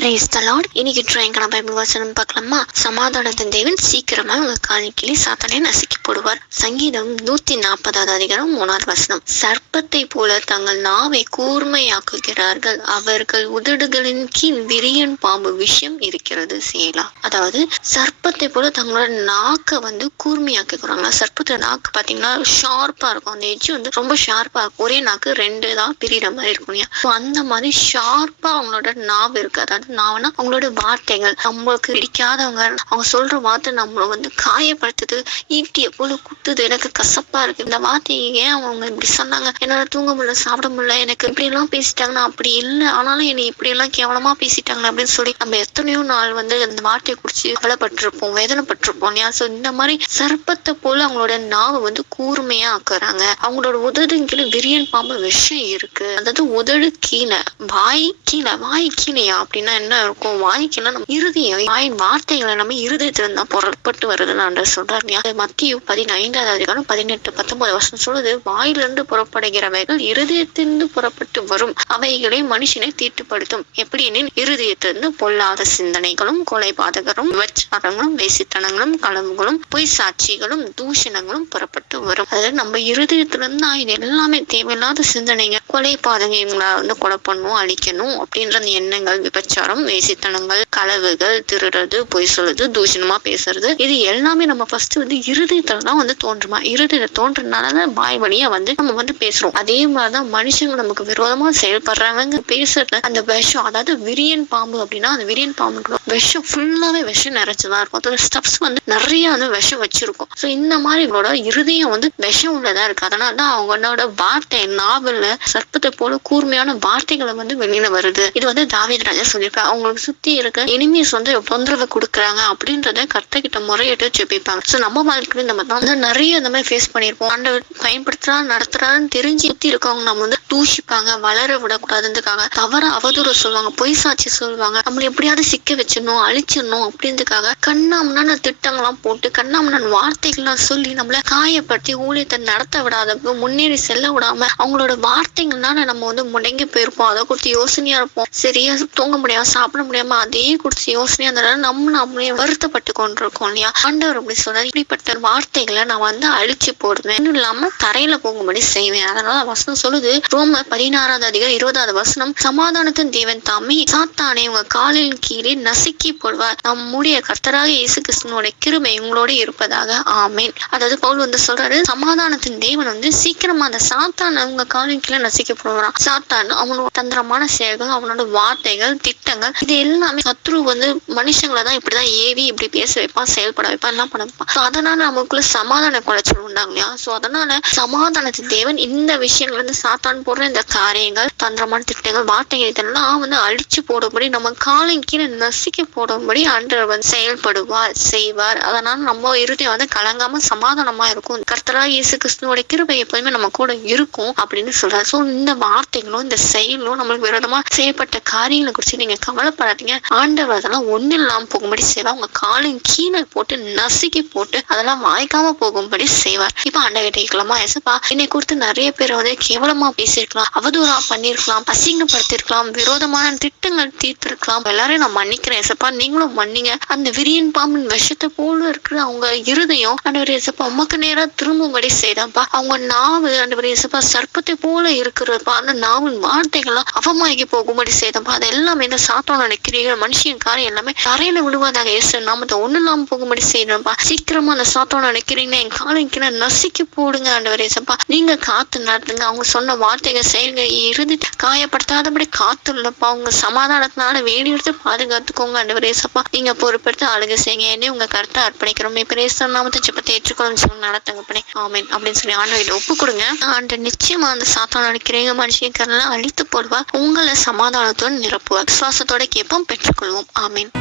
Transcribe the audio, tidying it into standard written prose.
Praise the Lord. இன்னைக்கு ட்ரைங்கான Bible வசனம் பார்க்கலாமா? சமாதானத்தின் தேவன் சீக்கிரமா உங்க காலின் கீழே சாத்தானை நசுக்கி போடுவார். சங்கீதம் 140 அதிகாரம் 3 வசனம். சர்ப்பத்தை போல தங்கள் நாவை கூர்மையாக்குகிறார்கள், அவர்கள் உதடுகளின் கீழ் விரியன் பாம்பு விஷயம் இருக்கிறது. சேலா. அதாவது சர்ப்பத்தை போல தங்களோட நாக்கை கூர்மையாக்குறாங்க. சர்ப்பத்தோட நாக்கு பாத்தீங்கன்னா ஷார்ப்பா இருக்கும். அந்த எட்ஜ் ரொம்ப ஷார்ப்பா இருக்கும். ஒரே நாக்கு 2 தான் பிரிகிற மாதிரி இருக்கும். அந்த மாதிரி ஷார்ப்பா அவங்களோட நாவு இருக்கு. அதாவது நாவனா அவங்களோட வார்த்தைகள் நம்மளுக்கு பிடிக்காதவங்க அவங்க சொல்ற வார்த்தை நம்மள காயப்படுத்துது, ஈட்டிய போல குத்துது, எனக்கு கசப்பா இருக்கு, இந்த வார்த்தையை ஏன் அவங்க இப்படி சொன்னாங்க, என்னால தூங்க முடியல, சாப்பிட முடியல, எனக்கு இப்படி எல்லாம் பேசிட்டாங்கன்னா அப்படி இல்லை, ஆனாலும் என்னை இப்படி எல்லாம் கேவலமா பேசிட்டாங்க அப்படின்னு சொல்லி நம்ம எத்தனையோ நாள் அந்த வார்த்தையை குறிச்சு கவலைப்பட்டிருப்போம், வேதனைப்பட்டிருப்போம். இந்த மாதிரி சர்ப்பத்தை போல அவங்களோட நாவை கூர்மையா ஆக்குறாங்க. அவங்களோட உதடு கீழே விரியன் பாம்பு விஷம் இருக்கு. அதாவது உதடு கீழே வாய் கீழையா அப்படின்னா என்ன இருக்கும்? வாய்க்குன்னா நம்ம இருதயம், வாயின் வார்த்தைகளை நம்ம இருதயத்துல தான் புறப்பட்டு வருதுன்னு சொல்றாரு. மத்திய 15 அதிகாரம் 18, 19 வசனம் சொல்லுது, வாயிலிருந்து புறப்படுகிறவைகள் இருதயத்திலிருந்து புறப்பட்டு வரும், அவைகளை மனுஷனை தீட்டுப்படுத்தும். எப்படின்னு இருதயத்திலிருந்து பொல்லாத சிந்தனைகளும், கொலைபாதகரும், விபச்சாரங்களும், வேசித்தனங்களும், களவுகளும், பொய் சாட்சிகளும், தூஷணங்களும் புறப்பட்டு வரும். அதாவது நம்ம இருதயத்திலிருந்து தான் இது எல்லாமே தேவையில்லாத சிந்தனைங்க, கொலைபாதகங்களை கொலை பண்ணணும், அழிக்கணும் அப்படின்ற எண்ணங்கள், விபச்சாரம், வேசித்தனங்கள், களவுகள், திருடுறது, பொய் சொல்றது, தூஷணமா பேசுறது, இது எல்லாமே நம்ம ஃபர்ஸ்ட் இருதயத்துல தான் தோன்றுமா. இருதயத்துல தோன்றதுனாலதான் வாய் வழியா நம்ம பேசுறோம். அதே மாதிரிதான் மனுஷங்க நமக்கு விரோதமா செயல்படுறாங்க. பேசுறது அந்த விஷம், அதாவது விரியன் பாம்பு அப்படின்னா அந்த விரியன் பாம்பு விஷம் ஃபுல்லாவே விஷம் நிறைஞ்சதான் இருக்கும். அதோட ஸ்டெப்ஸ் நிறைய விஷம் வச்சிருக்கும். சோ இந்த மாதிரி இவங்களோட இருதயம் விஷம் உள்ளதா இருக்கு. அதனாலதான் அவங்களோட வார்த்தை நாவல்ல சர்ப்பத்தை போல கூர்மையான வார்த்தைகளை வெளியில வருது. இது தாவீது ராஜா சொல்லியிருப்பாரு. அவங்களுக்கு சுத்தி இருக்க எனிமீஸ் தொந்தரவு கொடுக்குறாங்க அப்படின்றத கர்த்தர்கிட்ட முறையிட்டு ஜெபிப்பாங்க. சோ நம்ம வாழ்க்கையில நம்ம நிறைய இந்த மாதிரி ஃபேஸ் பண்ணிருப்போம். ஆண்டவர் பயன்படுத்துறா நடத்துறாருன்னு தெரிஞ்சு சுத்தி இருக்கவங்க நம்ம தூஷிப்பாங்க, வளர விடக்கூடாதுக்காக தவற அவதூறு சொல்லுவாங்க, பொய் சாட்சி சொல்லுவாங்க, நம்மள எப்படியாவது சிக்க வச்சிடணும், அழிச்சிடணும் அப்படின்றதுக்காக கண்ணாமண்ணான திட்டங்கள்லாம் போட்டு கண்ணாமண்ணான வார்த்தைகள்லாம் சொல்லி நம்மள காயப்படுத்தி ஊழியத்தை நடத்த விடாத, முன்னேறி செல்ல விடாம அவங்களோட வார்த்தைகள்னால நம்ம முடங்கி போயிருப்போம். அதை குறித்து யோசனையா இருப்போம். சரியா தூங்க முடியாம, சாப்பிட முடியாம, அதே குறிச்சு யோசனையா இருந்தாலும் நம்மளே வருத்தப்பட்டு கொண்டிருக்கோம் இல்லையா? ஆண்டவர் அப்படி சொல்றாரு, இப்படிப்பட்ட வார்த்தைகளை நான் அழிச்சு போடுவேன், இன்னும் இல்லாம தரையில போகும்படி செய்வேன். அதனால வசனம் சொல்லுது, ரோமர் 16 அதிகாரம் 20 வசனம், சமாதானத்தின் தேவன் தாமே சாத்தானை உங்க காலின் கீழே நசுக்கி போடுவார், நம்முடைய கர்த்தராக இயேசு கிறிஸ்துவோட கிருபை உங்களோட இருப்பதாக. ஆமேன். அதாவது பவுல் சொல்றாரு, சமாதானத்தின் தேவன் சீக்கிரமா அந்த சாத்தானை உங்க காலின் கீழே நசுக்கி போடுவாராம். சாத்தான் அவனோட தந்திரமான செயல்கள், அவனோட வார்த்தைகள், திட்டங்கள், இது எல்லாமே சத்ரு மனுஷங்களை தான் இப்படிதான் ஏவி இப்படி பேச வைப்பான், செயல்பட வைப்பான், எல்லாம் பண்ண வைப்பான். அதனால நமக்குள்ள சமாதான குலைச்சல் உண்டாங்க இல்லையா? சோ அதனால சமாதானத்தின் தேவன் இந்த விஷயங்கள் சாத்தான் போடுற இந்த காரியங்கள், தந்திரமான திட்டங்கள், வார்த்தைகள் இதெல்லாம் அழிச்சு போடும்படி, நம்ம காலின் கீழே நசுக்கி போடும்படி ஆண்டவர் செயல்படுவார், செய்வார். அதனால நம்ம இருதயம் கலங்காம சமாதானமா இருக்கும். கர்த்தராகிய இயேசு கிறிஸ்துவோட கிருபை எப்போதுமே நம்ம கூட இருக்கும் அப்படின்னு சொல்றாரு. சோ இந்த வார்த்தைகளும் இந்த செயலும் நம்மளுக்கு விரோதமா செய்யப்பட்ட காரியங்களை குறிச்சு நீங்க கவலைப்படாதீங்க. ஆண்டவர் அதெல்லாம் ஒண்ணு இல்லாம போகும்படி செய்வார். உங்க காலின் கீழே போட்டு நசுக்கி போட்டு அதெல்லாம் வாய்க்காம போகும்படி செய்வார். இப்ப ஆண்டவர் கேட்கலாமா, எசப்பா என்னை குறித்து நிறைய பேர் கேவலமா பேசியிருக்கலாம், அவதூறா பண்ணிருக்கலாம், அசிங்கப்படுத்திருக்கலாம், விரோதமான திட்டங்கள் தீர்த்திருக்கலாம், எல்லாரையும் நான் மன்னிக்கிறேன் எசப்பா, நீங்களும் மன்னிங்க. அந்த விரியன் பாம்பின் விஷத்தை போல இருக்கிற அவங்க இருதயம் ஆண்டவர் எசப்பா உமக்கு நேரா திரும்பும்படி செய்தாப்பா. அவங்க நாவு ஆண்டவர் எசப்பா சர்ப்பத்தை போல இருக்கிறப்பா, அந்த நாவின் வார்த்தைகள்லாம் அவமாகி போகும்படி செய்தப்பா. அது எல்லாமே இந்த சாத்தான நினைக்கிறீங்க மனுஷன் காரியம் எல்லாமே தரையில விழுவாதாக இயேசு நாமத்தை ஒண்ணு இல்லாம போகும்படி செய்யறப்பா. சீக்கிரமா அந்த சாத்தான நினைக்கிறீங்க என் காலைக்கு நசுக்கி போடுங்க ஆண்டவர் இயேசுப்பா. நீங்க காத்து நடத்துங்க. அவங்க சொன்ன வார்த்தைகள் செயல்கள் இறுதி காயப்படுத்தாதபடி காத்து இல்லப்பா. உங்க சமாதானத்தினால வேடி எடுத்து பாதுகாத்துக்கோங்க ஆண்டவர் இயேசுப்பா. நீங்க பொறுப்பெடுத்து அழுக செய்யுங்க. என்னை உங்க கருத்தை அர்ப்பணிக்கிறோம். இப்ப இயேசு நாமத்தை ஜெபத்தை ஏற்றுக்கொள்ளும் சொல்லி நடத்துங்க பண்ணி ஆமேன் அப்படின்னு சொல்லி ஆண்டவரை ஒப்பு கொடுங்க. ஆண்டு நிச்சயமா அந்த சாத்தான நினைக்கிறீங்க மனுஷன் கரெல்லாம் அழித்து போடுவா. உங்களை சமாதானத்துடன் நிரப்புவார். விசுவாசத்தோட கேட்போம், பெற்றுக்கொள்வோம். ஆமீன்.